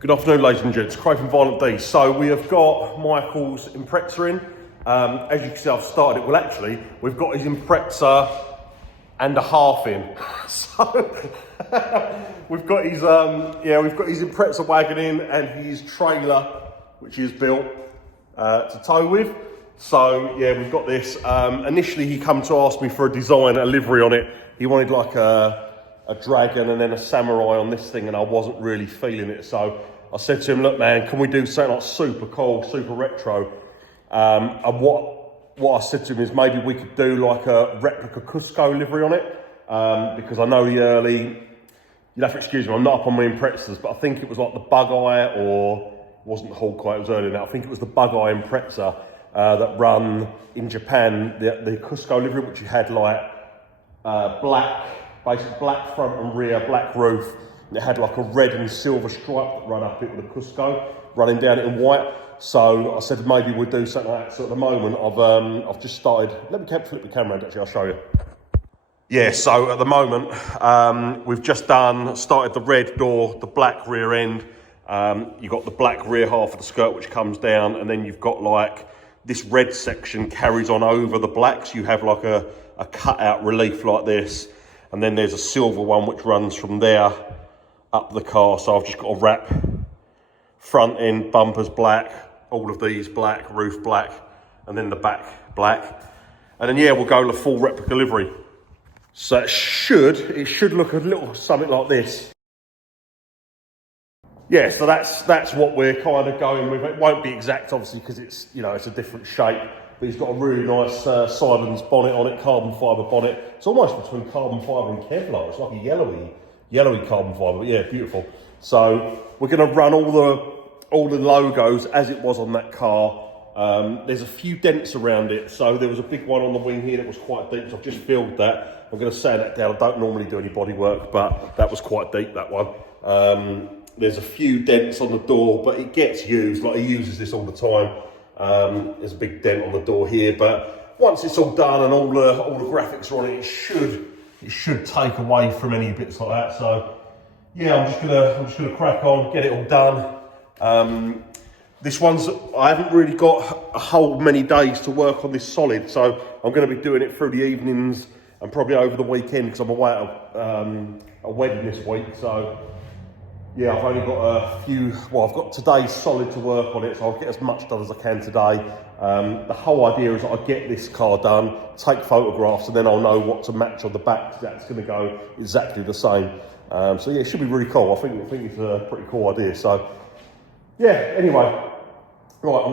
Good afternoon, ladies and gents. Craig from Violent D. So we have got Michael's Impreza in. As you can see, I've started it. Well, actually, we've got his Impreza and a half in. So we've got his Impreza wagon in and his trailer, which he's built to tow with. So yeah, we've got this. Initially, he come to ask me for a design, a livery on it. He wanted like a dragon and then a samurai on this thing, and I wasn't really feeling it. So I said to him, look man, can we do something like super cool, super retro? And what I said to him is maybe we could do like a replica Cusco livery on it. Because I know the early, you'd have to excuse me, I'm not up on my Imprezas, but I think it was like the Bug Eye, or it wasn't the Hawkeye, it was earlier now. I think it was the Bug Eye Impreza that run in Japan, the Cusco livery, which you had like basically black front and rear, black roof. And it had like a red and silver stripe that ran up it with a Cusco, running down it in white. So I said maybe we'd do something like that. So at the moment, I've just started. Let me flip the camera around. Actually, I'll show you. Yeah. So at the moment, we've just started the red door, the black rear end. You've got the black rear half of the skirt which comes down, and then you've got like this red section carries on over the black. So you have like a cut-out relief like this. And then there's a silver one which runs from there up the car. So I've just got to wrap front end, bumpers black, all of these black, roof black, and then the back black. And then yeah, we'll go the full replica livery. So it should look a little something like this. Yeah, so that's what we're kind of going with. It won't be exact obviously because it's, you know, it's a different shape. But he's got a really nice Silence bonnet on it, carbon fibre bonnet. It's almost between carbon fibre and Kevlar. It's like a yellowy carbon fibre, but yeah, beautiful. So we're going to run all the logos as it was on that car. There's a few dents around it. So there was a big one on the wing here that was quite deep, so I've just filled that. I'm going to sand that down. I don't normally do any body work, but that was quite deep, that one. There's a few dents on the door, but it gets used. Like he uses this all the time. There's a big dent on the door here, but once it's all done and all the graphics are on it, it should take away from any bits like that. So yeah, I'm just gonna crack on, get it all done. This one's, I haven't really got a whole many days to work on this solid, so I'm going to be doing it through the evenings and probably over the weekend because I'm away at a wedding this week. So yeah, I've only got I've got today's solid to work on it, so I'll get as much done as I can today. The whole idea is that I get this car done, take photographs, and then I'll know what to match on the back, because that's going to go exactly the same. So yeah, it should be really cool. I think it's a pretty cool idea. So yeah, anyway, right,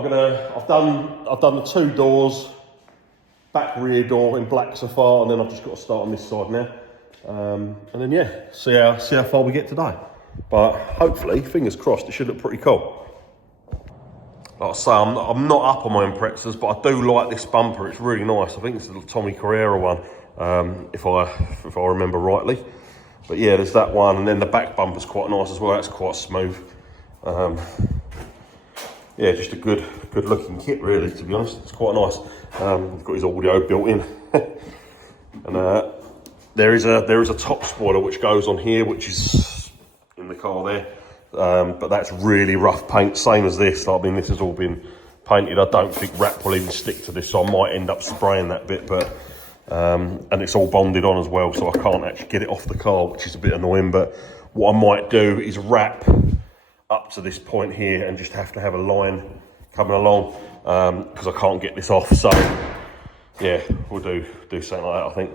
I've done the two doors, back rear door in black so far, and then I've just got to start on this side now. And then yeah, see how far we get today. But hopefully, fingers crossed, it should look pretty cool. Like I say, I'm not up on my Imprezas, but I do like this bumper. It's really nice. I think it's the Tommy Carrera one, if I remember rightly. But yeah, there's that one, and then the back bumper's quite nice as well. That's quite smooth. Yeah, just a good looking kit, really. To be honest, it's quite nice. He's got his audio built in, and there is a top spoiler which goes on here, which is in the car there, but that's really rough paint, same as this. I mean, this has all been painted. I don't think wrap will even stick to this, so I might end up spraying that bit, but and it's all bonded on as well, so I can't actually get it off the car, which is a bit annoying. But what I might do is wrap up to this point here and just have to have a line coming along, because I can't get this off. So yeah, we'll do something like that, I think.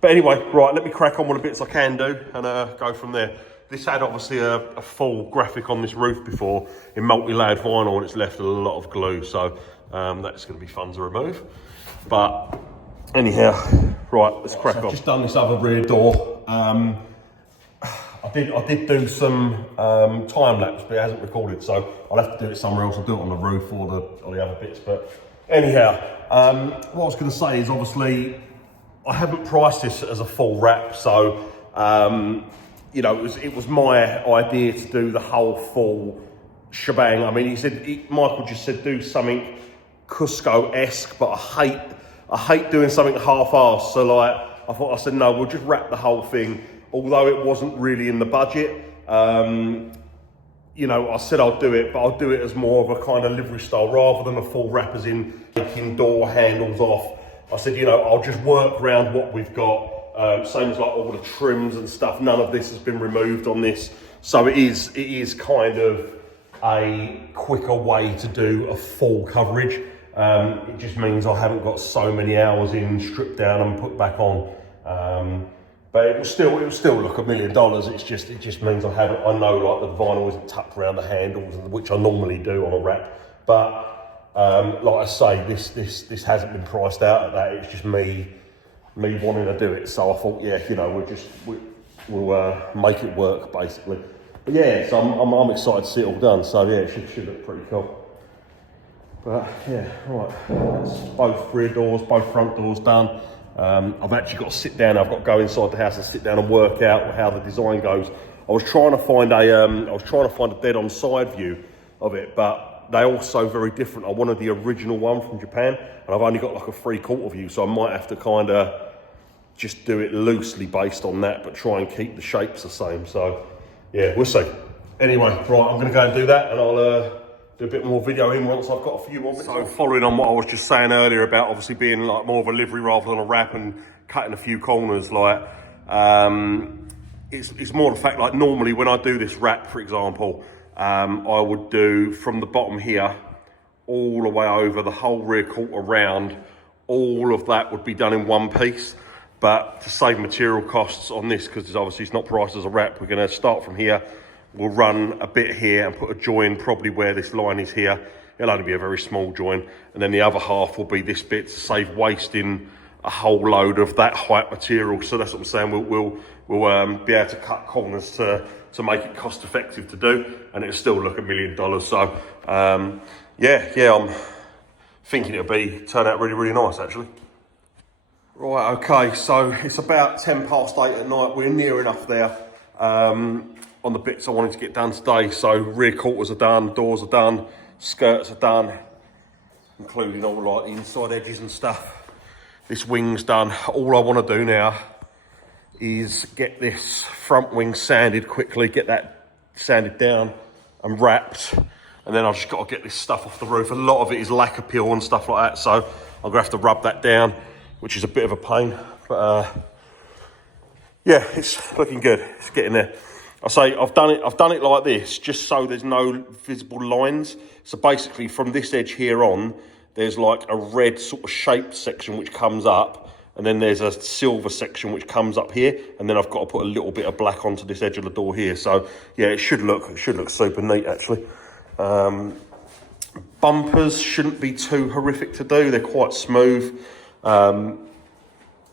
But anyway, right, let me crack on with the bits I can do and go from there. This had obviously a full graphic on this roof before in multi-layered vinyl, and it's left a lot of glue, so that's going to be fun to remove. But anyhow, right, let's crack on. I've just done this other rear door. I did do some time lapse, but it hasn't recorded, so I'll have to do it somewhere else. I'll do it on the roof or the other bits. But anyhow, what I was going to say is obviously I haven't priced this as a full wrap, so you know, it was my idea to do the whole full shebang. I mean, Michael just said do something Cusco-esque, but I hate doing something half-assed. So like, I said no, we'll just wrap the whole thing. Although it wasn't really in the budget, you know, I said I'll do it, but I'll do it as more of a kind of livery style rather than a full wrap as in taking door handles off. I said, you know, I'll just work around what we've got. Same as like all the trims and stuff. None of this has been removed on this. So it is kind of a quicker way to do a full coverage. It just means I haven't got so many hours in, stripped down and put back on. But it will still look $1 million. It just means I know like the vinyl isn't tucked around the handles, which I normally do on a wrap. But like I say, this hasn't been priced out at that. It's just me wanting to do it. So I thought, yeah, you know, we'll make it work basically. But yeah, so I'm excited to see it all done. So yeah, it should look pretty cool. But yeah, right, that's both rear doors, both front doors done. I've actually got to sit down. I've got to go inside the house and sit down and work out how the design goes. I was trying to find a dead-on side view of it, but they're all so very different. I wanted the original one from Japan, and I've only got like a 3/4 view, so I might have to kind of just do it loosely based on that, but try and keep the shapes the same. So yeah, we'll see. Anyway, right, I'm going to go and do that, and I'll do a bit more videoing once I've got a few more bits. So following on what I was just saying earlier about obviously being like more of a livery rather than a wrap and cutting a few corners, like it's more the fact like normally when I do this wrap, for example, I would do from the bottom here all the way over the whole rear quarter round. All of that would be done in one piece. But to save material costs on this, because obviously it's not priced as a wrap, we're going to start from here. We'll run a bit here and put a join probably where this line is here. It'll only be a very small join. And then the other half will be this bit to save wasting a whole load of that height material. So that's what I'm saying. We'll be able to cut corners to make it cost effective to do. And it'll still look $1 million. So yeah, I'm thinking it'll turn out really, really nice actually. Right, okay, so it's about 8:10 at night. We're near enough there. On the bits I wanted to get done today. So rear quarters are done, doors are done, skirts are done, including all like the inside edges and stuff. This wing's done. All I want to do now is get this front wing sanded quickly, get that sanded down and wrapped, and then I've just got to get this stuff off the roof. A lot of it is lacquer peel and stuff like that, so I'm gonna have to rub that down, which is a bit of a pain, but yeah, it's looking good. It's getting there. I say I've done it like this just so there's no visible lines. So basically from this edge here on, there's like a red sort of shaped section which comes up, and then there's a silver section which comes up here, and then I've got to put a little bit of black onto this edge of the door here. So yeah, it should look super neat actually. Bumpers shouldn't be too horrific to do. They're quite smooth.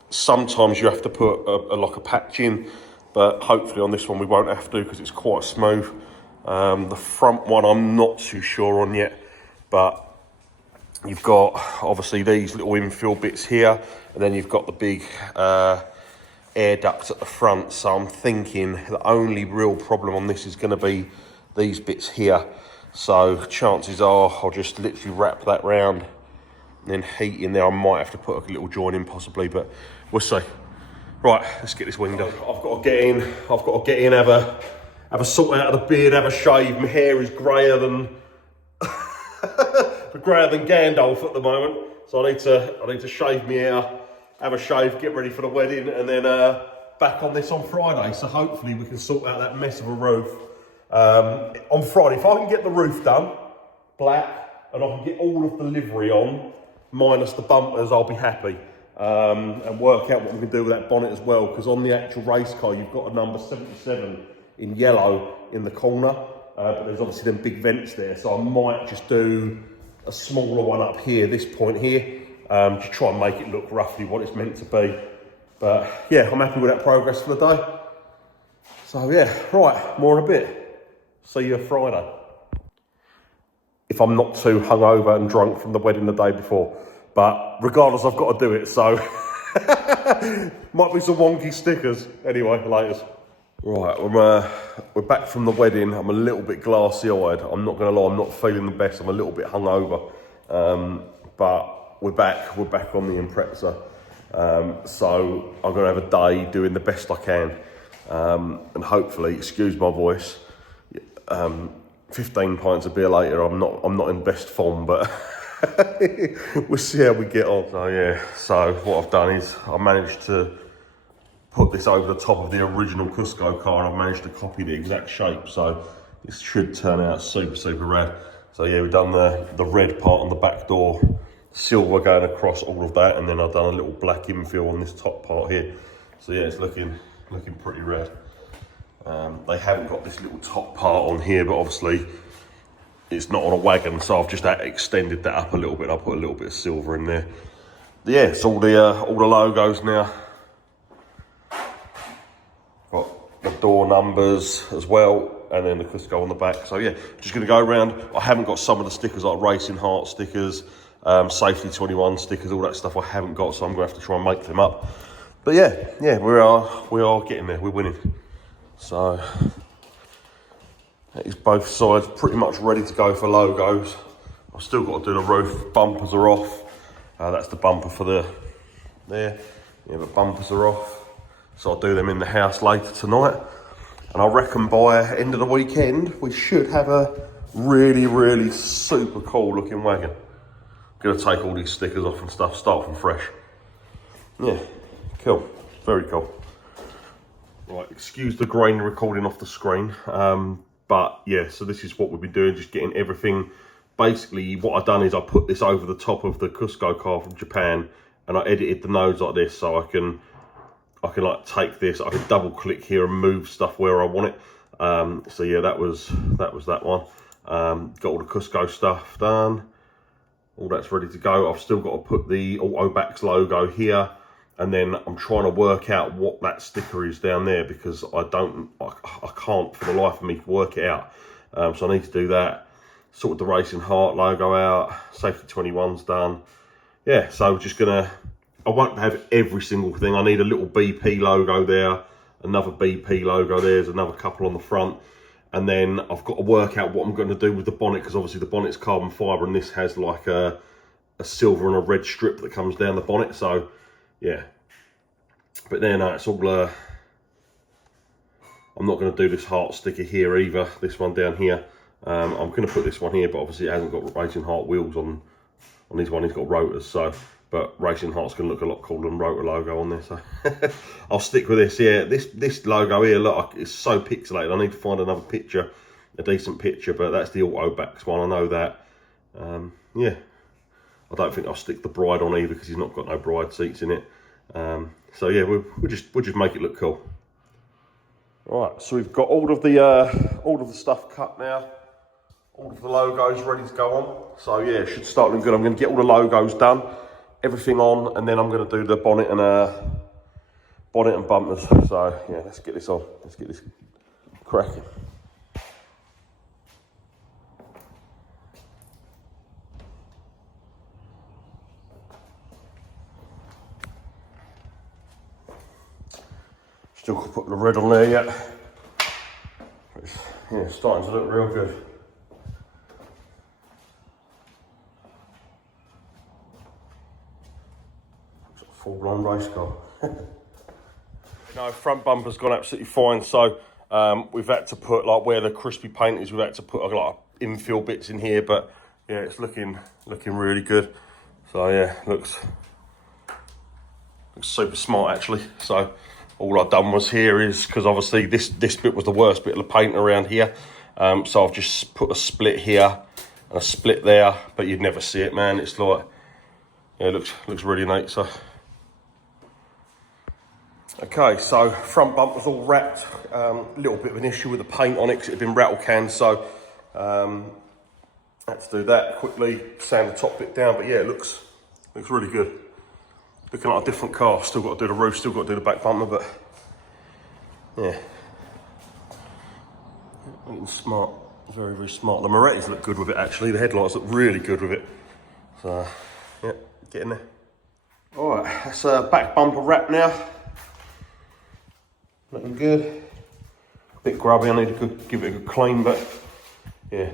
Sometimes you have to put like a patch in, but hopefully on this one we won't have to because it's quite smooth. The front one I'm not too sure on yet, but you've got obviously these little infill bits here, and then you've got the big air ducts at the front. So I'm thinking the only real problem on this is going to be these bits here. So chances are I'll just literally wrap that round and then heat in there. I might have to put a little join in possibly, but we'll see. Right, let's get this wing done. I've got to get in, have a sort out of the beard, have a shave. My hair is greyer than Gandalf at the moment, so I need to shave me hair, have a shave, get ready for the wedding, and then back on this on Friday. So hopefully we can sort out that mess of a roof on Friday. If I can get the roof done, black, and I can get all of the livery on, minus the bumpers, I'll be happy. And work out what we can do with that bonnet as well, because on the actual race car you've got a number 77 in yellow in the corner, but there's obviously them big vents there, so I might just do a smaller one up here, this point here, to try and make it look roughly what it's meant to be. But yeah, I'm happy with that progress for the day. So yeah, right, more in a bit. See you Friday. If I'm not too hungover and drunk from the wedding the day before. But regardless, I've got to do it, so might be some wonky stickers. Anyway, laters. Right, we're back from the wedding. I'm a little bit glassy-eyed. I'm not going to lie, I'm not feeling the best. I'm a little bit hungover. But we're back on the Impreza. So I'm going to have a day doing the best I can. And hopefully, excuse my voice, 15 pints of beer later, I'm not in best form, but we'll see how we get on. So yeah, so what I've done is I managed to put this over the top of the original Cusco car, and I've managed to copy the exact shape, so this should turn out super rad. So yeah, we've done the red part on the back door, silver going across all of that, and then I've done a little black infill on this top part here. So yeah, it's looking pretty rad. They haven't got this little top part on here, but obviously it's not on a wagon, so I've just extended that up a little bit. I put a little bit of silver in there. But yeah, it's all the logos now. Got the door numbers as well, and then the Cusco on the back. So yeah, just going to go around. I haven't got some of the stickers like Racing Heart stickers, Safety 21 stickers, all that stuff I haven't got, so I'm going to have to try and make them up. But yeah, we are getting there. We're winning. So that is both sides pretty much ready to go for logos. I've still got to do the roof. Bumpers are off. That's the bumper for there. Yeah, the bumpers are off. So I'll do them in the house later tonight. And I reckon by end of the weekend, we should have a really super cool looking wagon. I'm gonna take all these stickers off and stuff, start from fresh. Yeah, cool, very cool. Right, excuse the grain recording off the screen. But yeah, so this is what we'll be doing, just getting everything. Basically, what I've done is I put this over the top of the Cusco car from Japan, and I edited the nodes like this, so I can like take this, I can double click here and move stuff where I want it. So yeah, that was that one. Got all the Cusco stuff done. All that's ready to go. I've still got to put the Autobacks logo here, and then I'm trying to work out what that sticker is down there, because I can't for the life of me work it out. So I need to do that. Sorted the Racing Heart logo out. Safety 21's done. Yeah, so just gonna, I won't have every single thing. I need a little BP logo there, another BP logo there's another couple on the front. And then I've got to work out what I'm going to do with the bonnet, because obviously the bonnet's carbon fibre and this has like a silver and a red strip that comes down the bonnet. So yeah, but then it's all I'm not going to do this heart sticker here either, this one down here. I'm going to put this one here, but obviously it hasn't got Racing Heart wheels on this one. It's got rotors, so but Racing Heart's going to look a lot cooler than rotor logo on there, so I'll stick with this. Yeah, this logo here, look, it's so pixelated. I need to find another picture, a decent picture, but that's the Autobacks one, I know that. Yeah, I don't think I'll stick the bride on either, because he's not got no bride seats in it. So yeah, we'll just make it look cool. Right, so we've got all of the stuff cut now. All of the logos ready to go on. So yeah, it should start looking good. I'm going to get all the logos done, everything on, and then I'm going to do the bonnet and bumpers. So yeah, let's get this on. Let's get this cracking. Still could put the red on there yet. It's starting to look real good. Full-blown race car. No, front bumper's gone absolutely fine. So we've had to put, like where the crispy paint is, we've had to put a lot of infill bits in here. But yeah, it's looking really good. So yeah, looks super smart actually. So all I've done was here is, because obviously this bit was the worst bit of the paint around here. So I've just put a split here and a split there, but you'd never see it, man. It's like, yeah, it looks really neat. So okay, so front bumper's all wrapped. A little bit of an issue with the paint on it because it had been rattle canned, so had to do that quickly, sand the top bit down. But yeah, it looks really good. Looking like a different car. Still got to do the roof, still got to do the back bumper, but yeah, looking smart, very smart. The Morettis look good with it actually. The headlights look really good with it. So yeah, get in there. All right, that's a back bumper wrap now. Looking good. A bit grubby, I need to give it a good clean, but yeah.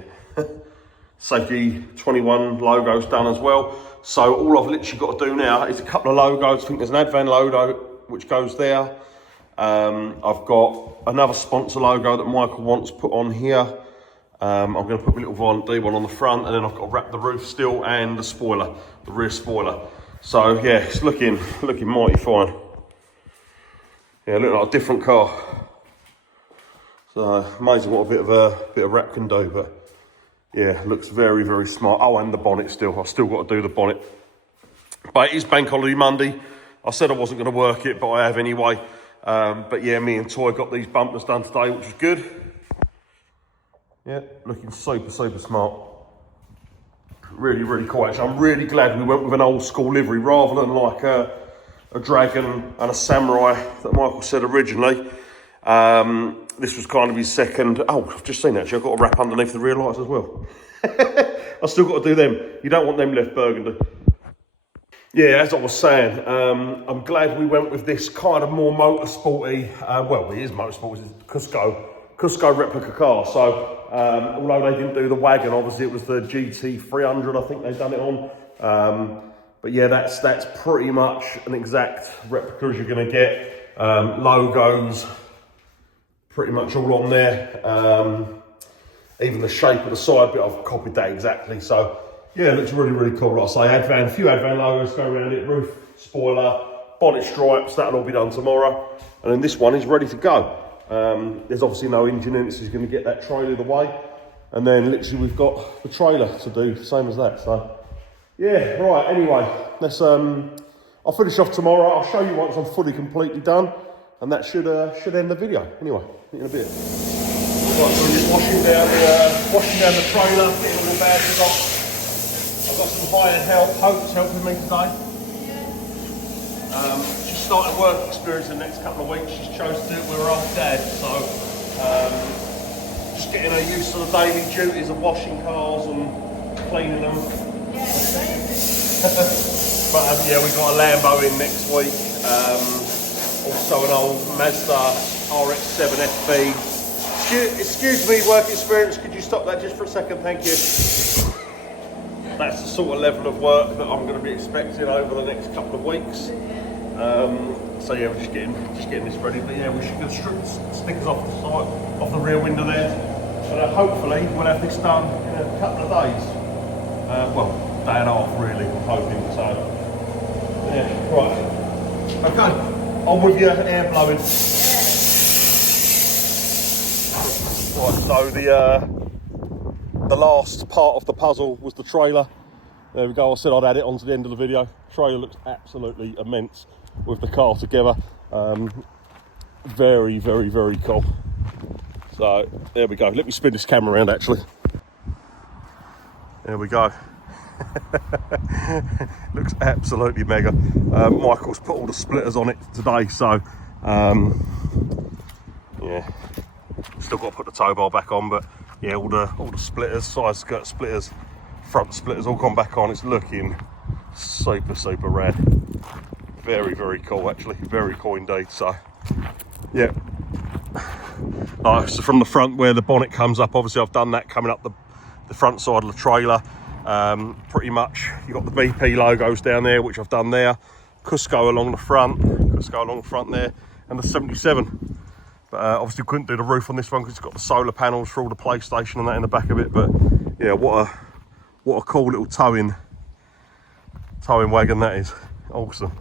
Safety 21 logo's done as well. So all I've literally got to do now is a couple of logos. I think there's an Advan logo which goes there. I've got another sponsor logo that Michael wants put on here. I'm going to put my little Violent D1 on the front, and then I've got to wrap the roof still and the spoiler, the rear spoiler. So yeah, it's looking mighty fine. Yeah, looking like a different car. So amazing what a bit of wrap can do, but yeah, looks very, very smart. Oh, and the bonnet still. I've still got to do the bonnet. But it is Bank Holiday Monday. I said I wasn't going to work it, but I have anyway. But yeah, me and Toy got these bumpers done today, which was good. Yeah, looking super, super smart. Really, really cool. Actually, I'm really glad we went with an old school livery rather than like a dragon and a samurai that Michael said originally. This was kind of his second. Oh, I've just seen actually. I've got to wrap underneath the rear lights as well. I've still got to do them. You don't want them left burgundy. Yeah, as I was saying, I'm glad we went with this kind of more motorsporty, well, it is motorsport, it's Cusco replica car. So, although they didn't do the wagon, obviously it was the GT300, I think they've done it on. But yeah, that's pretty much an exact replica as you're going to get. Logos, pretty much all on there. Even the shape of the side bit, I've copied that exactly. So, yeah, it looks really, really cool. Like I say, a few Advan logos go around it, roof, spoiler, bonnet stripes, that'll all be done tomorrow. And then this one is ready to go. There's obviously no engine in it, so he's going to get that trailer the way. And then literally we've got the trailer to do, same as that. So, yeah, right, anyway, let's, I'll finish off tomorrow. I'll show you once I'm fully, completely done. And that should end the video. Anyway, in a bit. Right, so we're just washing down the trailer, getting all the badges off. I've got some hired help. Hope's helping me today. She's starting work experience in the next couple of weeks. She's chosen to do it with her old dad, so just getting her used to the daily duties of washing cars and cleaning them. But yeah, we've got a Lambo in next week. Also an old Mazda RX-7 FB. Excuse me, work experience. Could you stop that just for a second? Thank you. That's the sort of level of work that I'm going to be expecting over the next couple of weeks. So yeah, we're just getting this ready. But yeah, we should get stickers off the side, off the rear window there. But hopefully we'll have this done in a couple of days. Well, day and a half really, I'm hoping. So yeah, right. Okay, on with your air blowing. Right, so the last part of the puzzle was the trailer. There we go, I said I'd add it on to the end of the video. Trailer looks absolutely immense with the car together. Very, very, very cool. So there we go. Let me spin this camera around actually. There we go. Looks absolutely mega. Michael's put all the splitters on it today, so yeah. Still got to put the tow bar back on, but yeah, all the splitters, side skirt splitters, front splitters all gone back on. It's looking super, super rad. Very, very cool actually, very cool indeed. So yeah. So from the front where the bonnet comes up, obviously I've done that coming up the front side of the trailer. Pretty much you've got the BP logos down there, which I've done there. Cusco along the front there, and the 77. But obviously couldn't do the roof on this one because it's got the solar panels for all the PlayStation and that in the back of it. But yeah, what a cool little towing wagon that is. Awesome.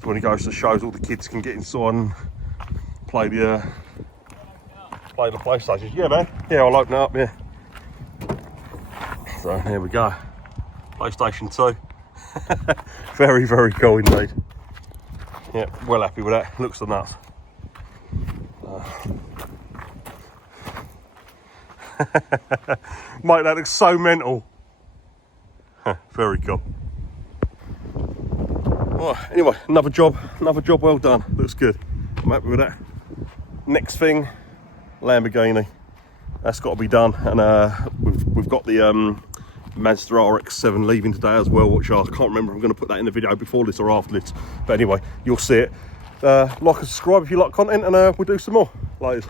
So when he goes to shows, all the kids can get inside and play the PlayStation. Yeah, man. Yeah, I'll open it up. Yeah. So here we go. PlayStation 2. Very, very cool indeed. Yeah, well happy with that. Looks the nuts. Mate, that looks so mental. Very cool. Right, anyway, another job well done. Looks good. I'm happy with that. Next thing, Lamborghini. That's got to be done, and we've got the Mazda RX-7 leaving today as well, which I can't remember if I'm going to put that in the video before this or after this. But anyway, you'll see it. Like and subscribe if you like content, and we'll do some more later.